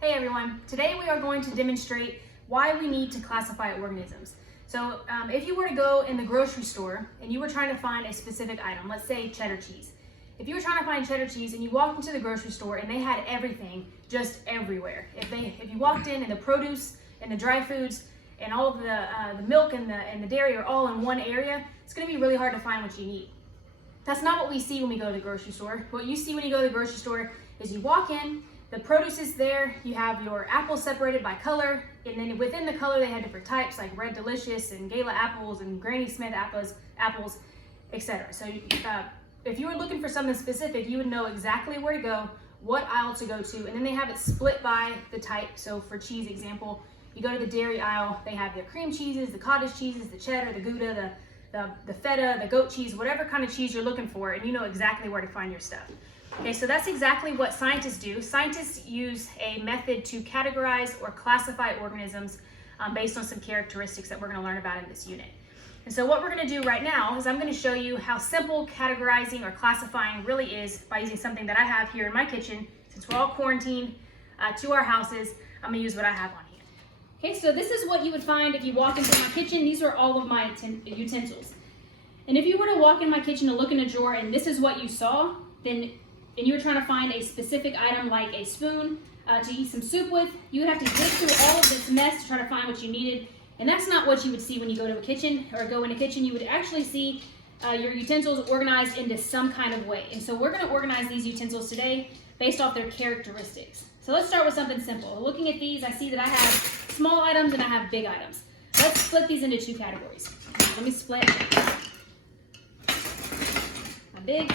Hey everyone, today we are going to demonstrate why we need to classify organisms. So if you were to go in the grocery store and you were trying to find a specific item, let's say cheddar cheese. If you were trying to find cheddar cheese and you walked into the grocery store and they had everything just everywhere. If you walked in and the produce and the dry foods and all of the milk and the dairy are all in one area, it's going to be really hard to find what you need. That's not what we see when we go to the grocery store. What you see when you go to the grocery store is you walk in, the produce is there, you have your apples separated by color, and then within the color they have different types like Red Delicious and Gala apples and Granny Smith apples, etc. So if you were looking for something specific, you would know exactly where to go, what aisle to go to, and then they have it split by the type. So for cheese example, you go to the dairy aisle, they have the cream cheeses, the cottage cheeses, the cheddar, the Gouda, the feta, the goat cheese, whatever kind of cheese you're looking for, and you know exactly where to find your stuff. Okay, so that's exactly what scientists do. Scientists use a method to categorize or classify organisms based on some characteristics that we're going to learn about in this unit. And so what we're going to do right now is I'm going to show you how simple categorizing or classifying really is by using something that I have here in my kitchen. Since we're all quarantined to our houses, I'm going to use what I have on hand. Okay, so this is what you would find if you walk into my kitchen. These are all of my utensils. And if you were to walk in my kitchen and look in a drawer and this is what you saw, then and you were trying to find a specific item like a spoon to eat some soup with, you would have to dig through all of this mess to try to find what you needed. And that's not what you would see when you go to a kitchen or go in a kitchen. You would actually see your utensils organized into some kind of way. And so we're going to organize these utensils today based off their characteristics. So let's start with something simple. Looking at these, I see that I have small items and I have big items. Let's split these into two categories. Let me split my bigs.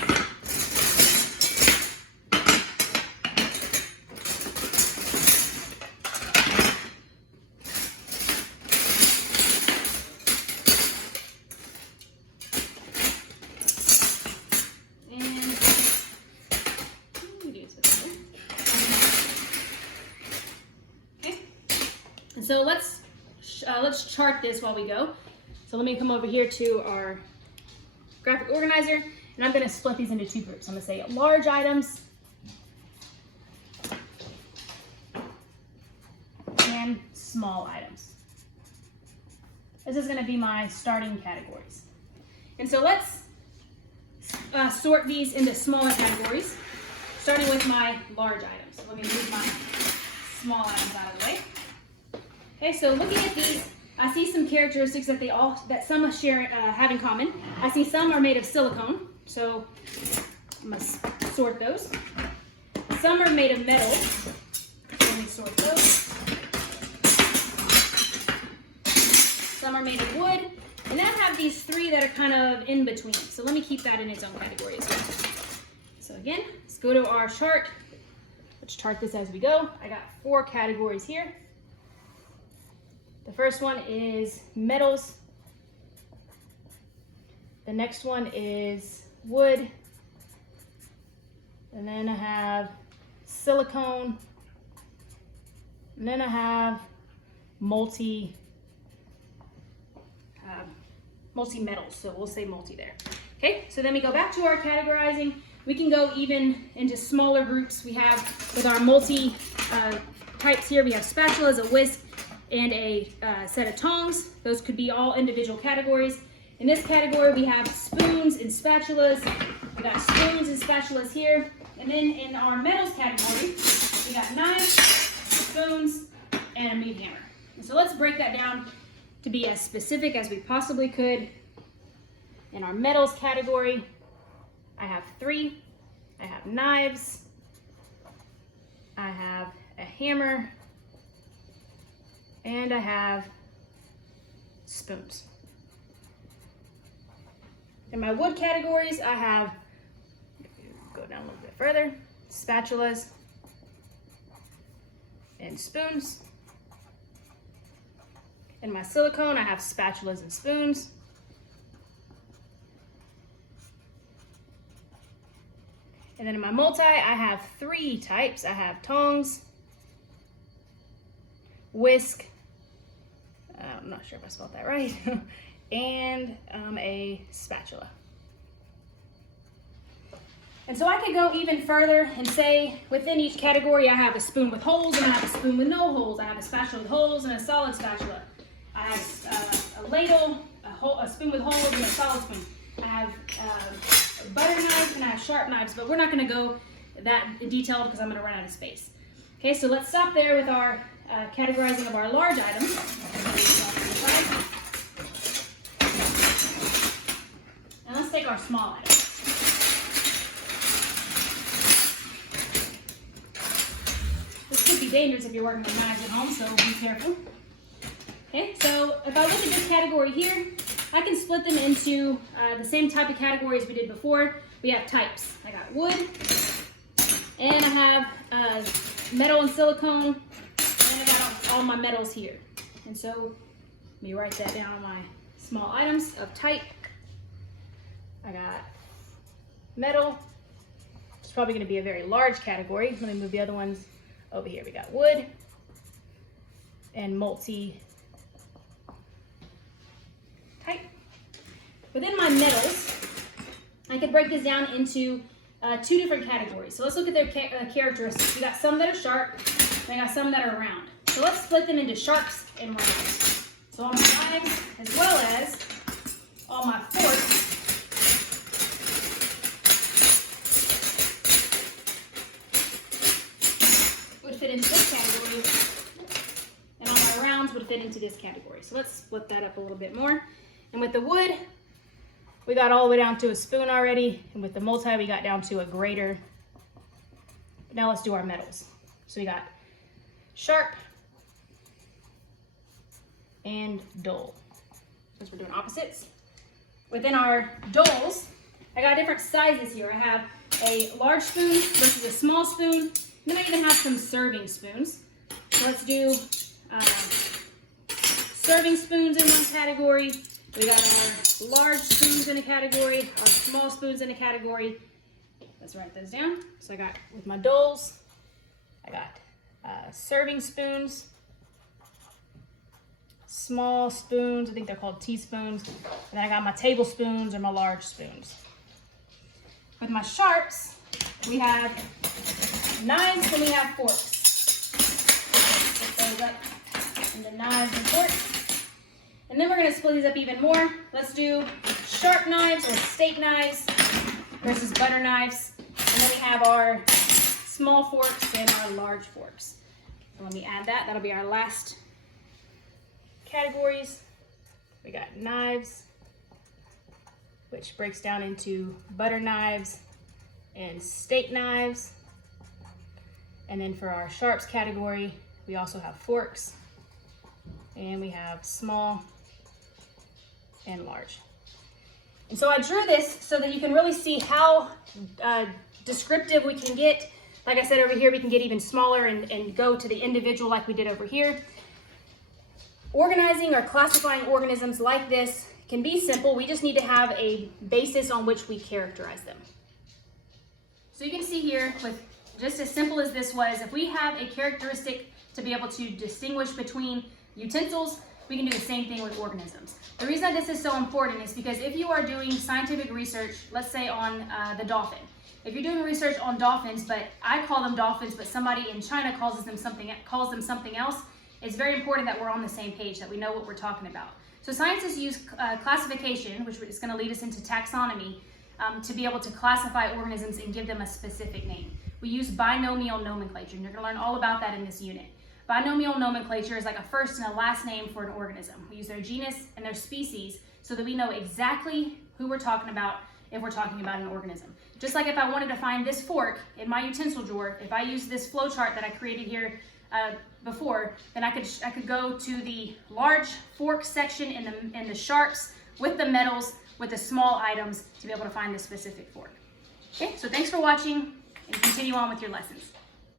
So let's chart this while we go. So let me come over here to our graphic organizer, and I'm going to split these into two groups. I'm going to say large items and small items. This is going to be my starting categories. And so let's sort these into smaller categories, starting with my large items. So let me move my small items out of the way. Okay, so looking at these, I see some characteristics that some have in common. I see some are made of silicone, so I'm going to sort those. Some are made of metal. Let me sort those. Some are made of wood, and then I have these three that are kind of in between. So let me keep that in its own category as well. So again, let's go to our chart. Let's chart this as we go. I got 4 categories here. The first one is metals. The next one is wood. And then I have silicone. And then I have multi-metals, so we'll say multi there. Okay, so then we go back to our categorizing. We can go even into smaller groups. We have, with our multi types here, we have spatulas, a whisk, and a set of tongs. Those could be all individual categories. In this category, we have spoons and spatulas. We got spoons and spatulas here. And then in our metals category, we got knives, spoons, and a meat hammer. And so let's break that down to be as specific as we possibly could. In our metals category, I have 3. I have knives. I have a hammer. And I have spoons. In my wood categories, I have, go down a little bit further, spatulas and spoons. In my silicone, I have spatulas and spoons. And then in my multi, I have 3 types. I have tongs, whisk, I'm not sure if I spelled that right, and a spatula. And so I could go even further and say within each category I have a spoon with holes and I have a spoon with no holes. I have a spatula with holes and a solid spatula. I have a ladle, a spoon with holes and a solid spoon. I have butter knives and I have sharp knives, but we're not going to go that detailed because I'm going to run out of space. Okay, so let's stop there with our categorizing of our large items. And let's take our small items. This could be dangerous if you're working with knives at home, so be careful. Okay, so if I look at this category here, I can split them into the same type of categories we did before. We have types. I got wood, and I have metal and silicone, and I got all my metals here. And so let me write that down on my small items of type. I got metal. It's probably going to be a very large category. Let me move the other ones over here. We got wood and multi type. Within my metals, I could break this down into two different categories. So let's look at their characteristics. We got some that are sharp, and I got some that are round. So let's split them into sharps and rounds. So all my knives, as well as all my forks, would fit into this category, and all my rounds would fit into this category. So let's split that up a little bit more. And with the wood, we got all the way down to a spoon already, and with the multi, we got down to a grater. Now let's do our metals. So we got sharp and dull, since we're doing opposites. Within our dulls, I got different sizes here. I have a large spoon versus a small spoon. Then I even have some serving spoons. So let's do serving spoons in one category. We got our large spoons in a category, our small spoons in a category. Let's write those down. So I got, with my dulls, I got serving spoons, small spoons, I think they're called teaspoons, and then I got my tablespoons or my large spoons. With my sharps, we have knives and we have forks. Put those up into knives and forks. And then we're going to split these up even more. Let's do sharp knives or steak knives versus butter knives. And then we have our small forks and our large forks. So let me add that. That'll be our last categories. We got knives, which breaks down into butter knives and steak knives. And then for our sharps category, we also have forks, and we have small and large. And so I drew this so that you can really see how descriptive we can get. Like I said, over here we can get even smaller and go to the individual like we did over here. Organizing or classifying organisms like this can be simple. We just need to have a basis on which we characterize them. So you can see here, with just as simple as this was, if we have a characteristic to be able to distinguish between utensils, we can do the same thing with organisms. The reason that this is so important is because if you are doing scientific research, let's say on the dolphin, if you're doing research on dolphins, but I call them dolphins, but somebody in China calls them something else, it's very important that we're on the same page, that we know what we're talking about. So scientists use classification, which is going to lead us into taxonomy, to be able to classify organisms and give them a specific name. We use binomial nomenclature, and you're going to learn all about that in this unit. Binomial nomenclature is like a first and a last name for an organism. We use their genus and their species so that we know exactly who we're talking about if we're talking about an organism. Just like if I wanted to find this fork in my utensil drawer, if I use this flow chart that I created here before, then I could go to the large fork section in the sharps with the metals, with the small items, to be able to find the specific fork. Okay, so thanks for watching, and continue on with your lessons.